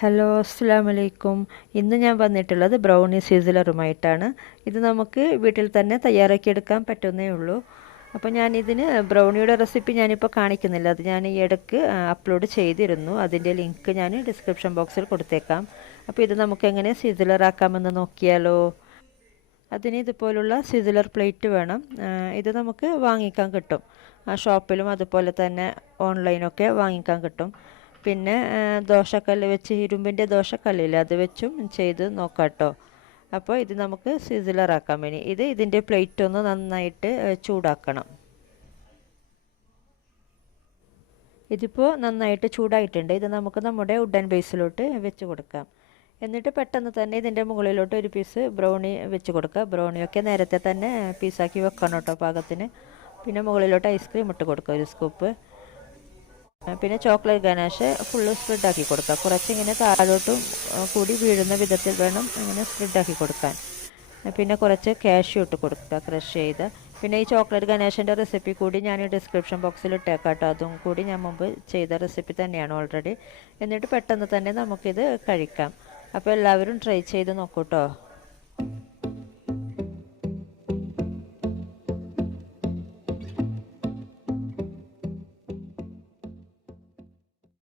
Hello അസ്സലാമു അലൈക്കും. ഇന്ന് ഞാൻ വന്നിട്ടുള്ളത് ബ്രൗണി സീസലറുമായിട്ടാണ്. ഇത് നമുക്ക് വീട്ടിൽ തന്നെ തയ്യാറാക്കിയെടുക്കാൻ പറ്റുന്നേ ഉള്ളൂ. അപ്പോൾ ഞാനിതിന് ബ്രൗണിയുടെ റെസിപ്പി ഞാനിപ്പോൾ കാണിക്കുന്നില്ല. അത് ഞാൻ ഈ ഇടയ്ക്ക് അപ്ലോഡ് ചെയ്തിരുന്നു. അതിൻ്റെ ലിങ്ക് ഞാൻ ഡിസ്ക്രിപ്ഷൻ ബോക്സിൽ കൊടുത്തേക്കാം. അപ്പോൾ ഇത് നമുക്ക് എങ്ങനെ സീസലറാക്കാമെന്ന് നോക്കിയാലോ. അതിന് ഇതുപോലുള്ള സിസിലർ പ്ലേറ്റ് വേണം. ഇത് നമുക്ക് വാങ്ങിക്കാൻ കിട്ടും, ഷോപ്പിലും അതുപോലെ തന്നെ ഓൺലൈനൊക്കെ വാങ്ങിക്കാൻ കിട്ടും. പിന്നെ ദോശക്കല്ല് വെച്ച്, ഇരുമ്പിൻ്റെ ദോശക്കല്ലില്ല, അത് വെച്ചും ചെയ്ത് നോക്കാം കേട്ടോ. അപ്പോൾ ഇത് നമുക്ക് സിസിലറാക്കാൻ വേണ്ടി ഇതിൻ്റെ പ്ലേറ്റ് ഒന്ന് നന്നായിട്ട് ചൂടാക്കണം. ഇതിപ്പോൾ നന്നായിട്ട് ചൂടായിട്ടുണ്ട്. ഇത് നമുക്ക് നമ്മുടെ വുഡൻ ബേസിലോട്ട് വെച്ച് കൊടുക്കാം. എന്നിട്ട് പെട്ടെന്ന് തന്നെ ഇതിൻ്റെ മുകളിലോട്ട് ഒരു പീസ് ബ്രൗണി വെച്ച് കൊടുക്കുക. ബ്രൗണിയൊക്കെ നേരത്തെ തന്നെ പീസാക്കി വെക്കണം കേട്ടോ പാകത്തിന്. പിന്നെ മുകളിലോട്ട് ഐസ്ക്രീം ഇട്ട് കൊടുക്കുക, ഒരു സ്കൂപ്പ്. പിന്നെ ചോക്ലേറ്റ് ഗനാഷ് ഫുള്ള് സ്പ്രെഡാക്കി കൊടുക്കുക. കുറച്ചിങ്ങനെ താഴോട്ടും കൂടി വീഴുന്ന വിധത്തിൽ വേണം അങ്ങനെ സ്പ്രെഡാക്കി കൊടുക്കാൻ. പിന്നെ കുറച്ച് കാഷ്യൂ ഇട്ട് കൊടുക്കുക, ക്രഷ് ചെയ്ത്. പിന്നെ ഈ ചോക്ലേറ്റ് ഗനാഷിൻ്റെ റെസിപ്പി കൂടി ഞാൻ ഡിസ്ക്രിപ്ഷൻ ബോക്സിൽ ഇട്ടേക്കാം കേട്ടോ. അതും കൂടി ഞാൻ മുമ്പ് ചെയ്ത റെസിപ്പി തന്നെയാണ് ഓൾറെഡി. എന്നിട്ട് പെട്ടെന്ന് തന്നെ നമുക്കിത് കഴിക്കാം. അപ്പോൾ എല്ലാവരും ട്രൈ ചെയ്ത് നോക്കൂ കേട്ടോ.